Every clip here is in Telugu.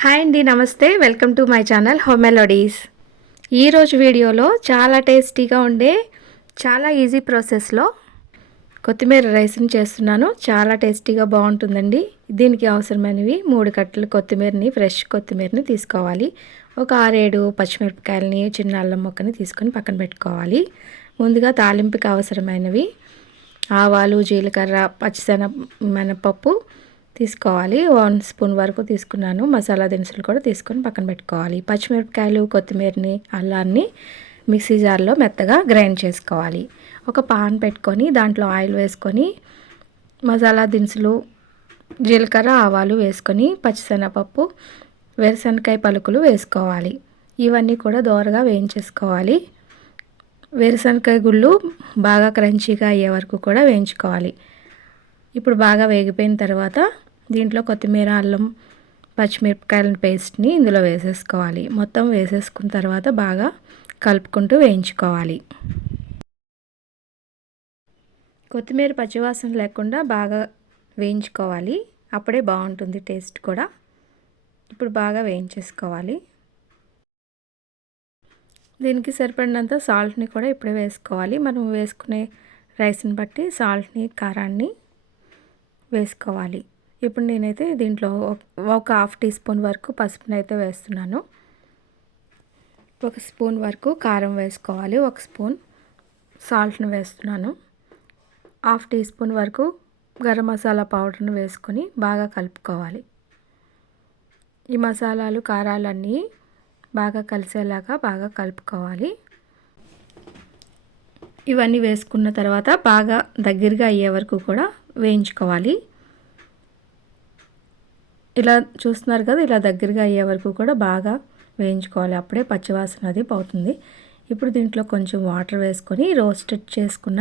హాయ్ అండి, నమస్తే. Welcome to my channel home melodies. ఈరోజు వీడియోలో చాలా టేస్టీగా ఉండే చాలా ఈజీ ప్రాసెస్లో కొత్తిమీర రైస్ని చేస్తున్నాను. చాలా టేస్టీగా బాగుంటుందండి. దీనికి అవసరమైనవి 3 కట్టలు కొత్తిమీరని, ఫ్రెష్ కొత్తిమీరని తీసుకోవాలి. ఒక 6-7 పచ్చిమిరపకాయలని, చిన్న అల్లం ముక్కని తీసుకొని పక్కన పెట్టుకోవాలి. ముందుగా తాలింపుకి అవసరమైనవి ఆవాలు, జీలకర్ర, మినపప్పు తీసుకోవాలి. 1 స్పూన్ వరకు తీసుకున్నాను. మసాలా దినుసులు కూడా తీసుకొని పక్కన పెట్టుకోవాలి. పచ్చిమిరపకాయలు, కొత్తిమీరని, అల్లాన్ని మిక్సీ జార్లో మెత్తగా గ్రైండ్ చేసుకోవాలి. ఒక పాన్ పెట్టుకొని దాంట్లో ఆయిల్ వేసుకొని మసాలా దినుసులు, జీలకర్ర, ఆవాలు వేసుకొని పచ్చిశనగపప్పు, వేరుశనగకాయ పలుకులు వేసుకోవాలి. ఇవన్నీ కూడా దోరగా వేయించేసుకోవాలి. వేరుశనగకాయ గుళ్ళు బాగా క్రంచీగా అయ్యే వరకు కూడా వేయించుకోవాలి. ఇప్పుడు బాగా వేగిపోయిన తర్వాత దీంట్లో కొత్తిమీర, అల్లం, పచ్చిమిరపకాయల పేస్ట్ని ఇందులో వేసేసుకోవాలి. మొత్తం వేసేసుకున్న తర్వాత బాగా కలుపుకుంటూ వేయించుకోవాలి. కొత్తిమీర పచ్చివాసన లేకుండా బాగా వేయించుకోవాలి. అప్పుడే బాగుంటుంది టేస్ట్ కూడా. ఇప్పుడు బాగా వేయించేసుకోవాలి. దీనికి సరిపడినంత సాల్ట్ని కూడా ఇప్పుడే వేసుకోవాలి. మనం వేసుకునే రైస్ని బట్టి సాల్ట్ని, కారాన్ని వేసుకోవాలి. ఇప్పుడు నేనైతే దీంట్లో ఒక 1/2 టీ స్పూన్ వరకు పసుపుని అయితే వేస్తున్నాను. 1 స్పూన్ వరకు కారం వేసుకోవాలి. 1 స్పూన్ సాల్ట్ని వేస్తున్నాను. 1/2 టీ స్పూన్ వరకు గరం మసాలా పౌడర్ని వేసుకొని బాగా కలుపుకోవాలి. ఈ మసాలాలు, కారాలన్నీ బాగా కలిసేలాగా బాగా కలుపుకోవాలి. ఇవన్నీ వేసుకున్న తర్వాత బాగా దగ్గరగా అయ్యే వరకు కూడా వేయించుకోవాలి. ఇలా చూస్తున్నారు కదా, ఇలా దగ్గరగా అయ్యే వరకు కూడా బాగా వేయించుకోవాలి. అప్పుడే పచ్చివాసన అది పోతుంది. ఇప్పుడు దీంట్లో కొంచెం వాటర్ వేసుకొని రోస్టెడ్ చేసుకున్న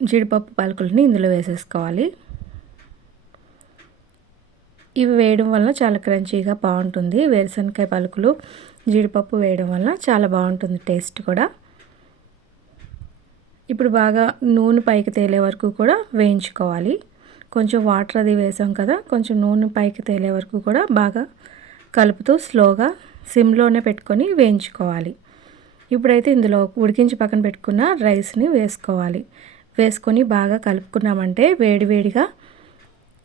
జీడిపప్పు పలుకులని ఇందులో వేసేసుకోవాలి. ఇవి వేయడం వల్ల చాలా క్రంచీగా బాగుంటుంది. వేరుశనగకాయ పలుకులు, జీడిపప్పు వేయడం వల్ల చాలా బాగుంటుంది టేస్ట్ కూడా. ఇప్పుడు బాగా నూనె పైకి తేలే వరకు కూడా వేయించుకోవాలి. కొంచెం వాటర్ అది వేసాం కదా, కొంచెం నూనె పైకి తేలే వరకు కూడా బాగా కలుపుతూ స్లోగా సిమ్లోనే పెట్టుకొని వేయించుకోవాలి. ఇప్పుడైతే ఇందులో ఉడికించి పక్కన పెట్టుకున్న రైస్ని వేసుకోవాలి. వేసుకొని బాగా కలుపుకున్నామంటే, వేడివేడిగా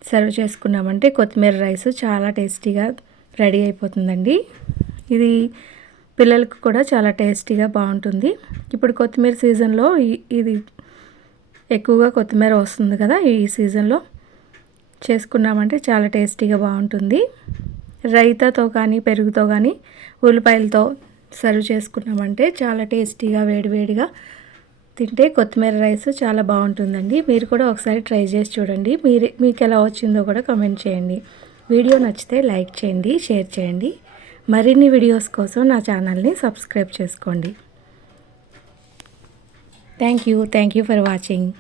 సర్వ్ చేసుకున్నామంటే కొత్తిమీర రైస్ చాలా టేస్టీగా రెడీ అయిపోతుందండి. ఇది పిల్లలకు కూడా చాలా టేస్టీగా బాగుంటుంది. ఇప్పుడు కొత్తిమీర సీజన్లో ఇది ఎక్కువగా కొత్తిమీర వస్తుంది కదా, ఈ సీజన్లో చేసుకున్నామంటే చాలా టేస్టీగా బాగుంటుంది. రైతాతో కానీ, పెరుగుతో కానీ, ఉల్లిపాయలతో సర్వ్ చేసుకున్నామంటే చాలా టేస్టీగా వేడివేడిగా తింటే కొత్తిమీర రైస్ చాలా బాగుంటుందండి. మీరు కూడా ఒకసారి ట్రై చేసి చూడండి. మీకు ఎలా వచ్చిందో కూడా కామెంట్ చేయండి. వీడియో నచ్చితే లైక్ చేయండి, షేర్ చేయండి. మరిన్ని వీడియోస్ కోసం నా ఛానల్ని సబ్స్క్రైబ్ చేసుకోండి. Thank you for watching.